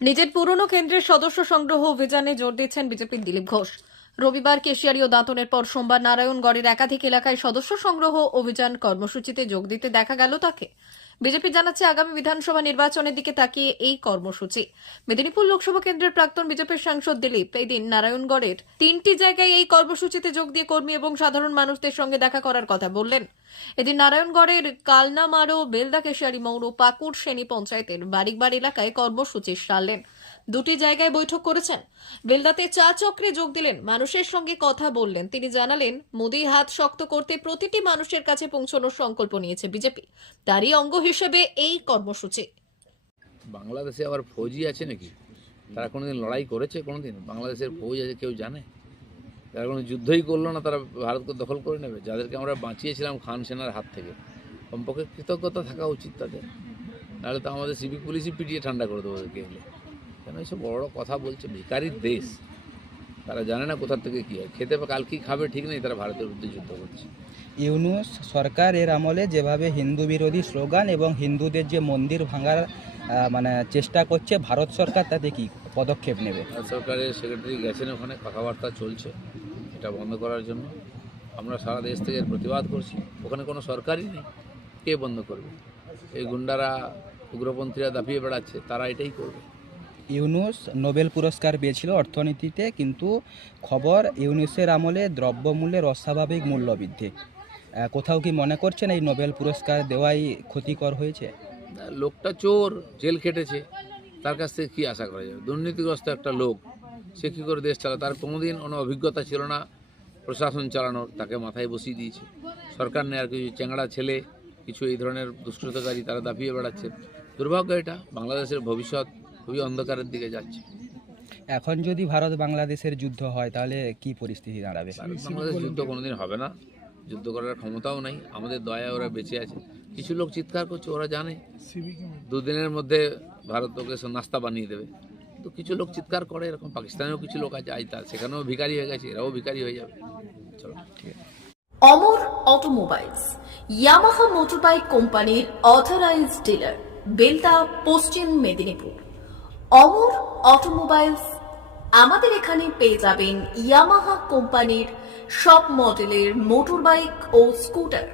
নিজের পুরনো কেন্দ্রের সদস্য সংগ্রহ অভিযানে জোর দিচ্ছেন বিজেপির দিলীপ ঘোষ। রবিবার কেশিয়ারি ও দাঁতনের পর সোমবার নারায়ণগড়ের একাধিক এলাকায় সদস্য সংগ্রহ অভিযান কর্মসূচিতে যোগ দিতে দেখা গেল তাকে। বিজেপি জানাচ্ছে, আগামী বিধানসভা নির্বাচনের দিকে তাকিয়ে এই কর্মসূচি। মেদিনীপুর লোকসভা কেন্দ্রের প্রাক্তন বিজেপির সাংসদ দিলীপ এই দিন নারায়ণগড়ের তিনটি জায়গায় এই কর্মসূচিতে যোগ দিয়ে কর্মী এবং সাধারণ মানুষদের সঙ্গে দেখা করার কথা বললেন। এদিন নারায়ণগড়ের কালনামারো বেলদা কেশিয়ারি মৌর, পাকুড় শ্রেণি পঞ্চায়েতের বাড়িকবার এলাকায় কর্মসূচি সারলেন। দুটি জায়গায় বৈঠক করেছেন। বেলদাতে চা চক্রে যোগ দিলেন, মানুষের সঙ্গে কথা বললেন। তিনি জানালেন মোদী হাত শক্ত করতে প্রতিটি মানুষের কাছে পৌঁছানোর সংকল্প নিয়েছে বিজেপি। তারই অঙ্গ হিসেবে এই কর্মসূচি। বাংলাদেশে আবার ফৌজি আছে নাকি? তারা কোনোদিন লড়াই করেছে কোনোদিন? বাংলাদেশের ফৌজ আছে, কেউ জানে? তারা কোনো যুদ্ধই করল না তারা ভারতকে দখল করে নেবে। যাদেরকে আমরা বাঁচিয়েছিলাম খান সেনার হাত থেকে। কমপক্ষে কৃতজ্ঞতা থাকা উচিত তাদের। নাহলে তো আমাদের সিভিক পুলিশই পিটিয়ে ঠান্ডা করে দেবো ওদেরকে এলে কেন এইসব বড় বড় কথা বলছে? ভিকারির দেশ। তারা জানে না কোথার থেকে কী হয়। খেতে কাল কী খাবে ঠিক নেই তারা ভারতের বিরুদ্ধে যুদ্ধ করছে। ইউনুস সরকার এর আমলে যেভাবে হিন্দু বিরোধী স্লোগান এবং হিন্দুদের যে মন্দির ভাঙার মানে চেষ্টা করছে ভারত সরকার তাতে কি পদক্ষেপ নেবে? সরকারের সেক্রেটারি গেছেন ওখানে কথাবার্তা চলছে। এটা বন্ধ করার জন্য। আমরা সারা দেশ থেকে প্রতিবাদ করছি। ওখানে কোনো সরকারই নেই। কে বন্ধ করবে? এই গুন্ডারা উগ্রপন্থীরা দাপিয়ে বেড়াচ্ছে তারা এটাই করবে। ইউনুস নোবেল পুরস্কার পেয়েছিল অর্থনীতিতে কিন্তু খবর ইউনুসের আমলে দ্রব্যমূল্যের অস্বাভাবিক মূল্য বৃদ্ধি কোথাও কি মনে করছেন এই নোবেল পুরস্কার দেওয়াই ক্ষতিকর হয়েছে? লোকটা চোর জেল খেটেছে। তার কাছ থেকে কী আশা করা যাবে? দুর্নীতিগ্রস্ত একটা লোক সে কী করে দেশ চালা তার কোনোদিন কোনো অভিজ্ঞতা ছিল না। প্রশাসন চালানোর তাকে মাথায় বসিয়ে দিয়েছে। সরকার নেয় আর কিছু চেংড়া ছেলে কিছু এই ধরনের দুষ্কৃতকারী তারা দাপিয়ে বেড়াচ্ছে। দুর্ভাগ্য এটা বাংলাদেশের ভবিষ্যৎ খুবই অন্ধকারের দিকে যাচ্ছে। এখন যদি ভারত বাংলাদেশের যুদ্ধ হয় তাহলে কি পরিস্থিতি দাঁড়াবে? বাংলাদেশ যুদ্ধ কোনোদিন হবে না। যুদ্ধ করার ক্ষমতাও নাই। আমাদের দয়া ওরা বেঁচে আছে। কিছু লোক চিৎকার করছে ওরা জানে। দুদিনের মধ্যে ভারত ওকে নাস্তা বানিয়ে দেবে। তো কিছু লোক চিৎকার করে, এরকম পাকিস্তানেও কিছু লোক আছে আজ তার সেখানেও ভিখারি হয়ে গেছে, এরাও ভিখারি হয়ে যাবে। চলো, ঠিক আছে। অমর অটোমোবাইলস, ইয়ামাহা মোটরবাইক কোম্পানির অথরাইজড ডিলার বেলদা পশ্চিম মেদিনীপুর। অমর অটোমোবাইলস, আমাদের এখানে পেয়ে যাবেন ইয়ামাহা কোম্পানির সব মডেলের মোটরবাইক ও স্কুটার।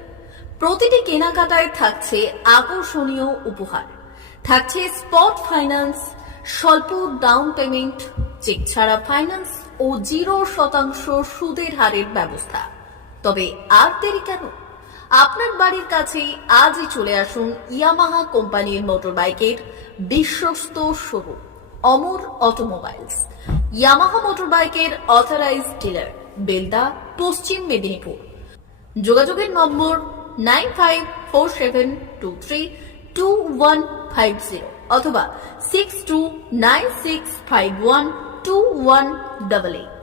প্রতিটি কেনাকাটায় থাকছে আকর্ষণীয় উপহার। থাকছে স্পট ফাইন্যান্স স্বল্প ডাউন পেমেন্ট চেক ছাড়া ফাইন্যান্স ও জিরো শতাংশ সুদের হারের ব্যবস্থা। তবে আর দেরি কেন? আপনার বাড়ির কাছেই আজই চলে আসুন ইয়ামাহা কোম্পানির মোটরবাইকের বিশ্বস্ত শোরুম অমর অটোমোবাইলস ইয়ামাহা মোটরবাইকের অথরাইজড ডিলার বেলদা, পশ্চিম মেদিনীপুর। যোগাযোগের নম্বর nine five four seven two three two one five zero অথবা six two nine six five one two one double eight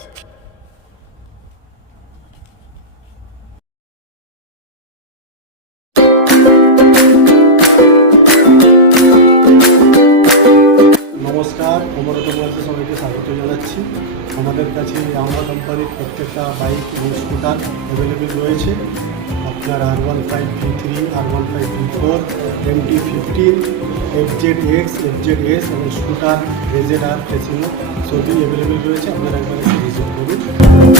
নমস্কার অমরত সবাইকে স্বাগত জানাচ্ছি। আমাদের কাছে আমরা কোম্পানির প্রত্যেকটা বাইক এবং স্কুটার অ্যাভেলেবেল রয়েছে। আপনার R one five three three R one five three four M T fifteen F Z X F Z S এবং স্কুটার রেজেড আর ফেসিনো সবই অ্যাভেলেবেল রয়েছে। আপনারা একবার ভিজিট করুন।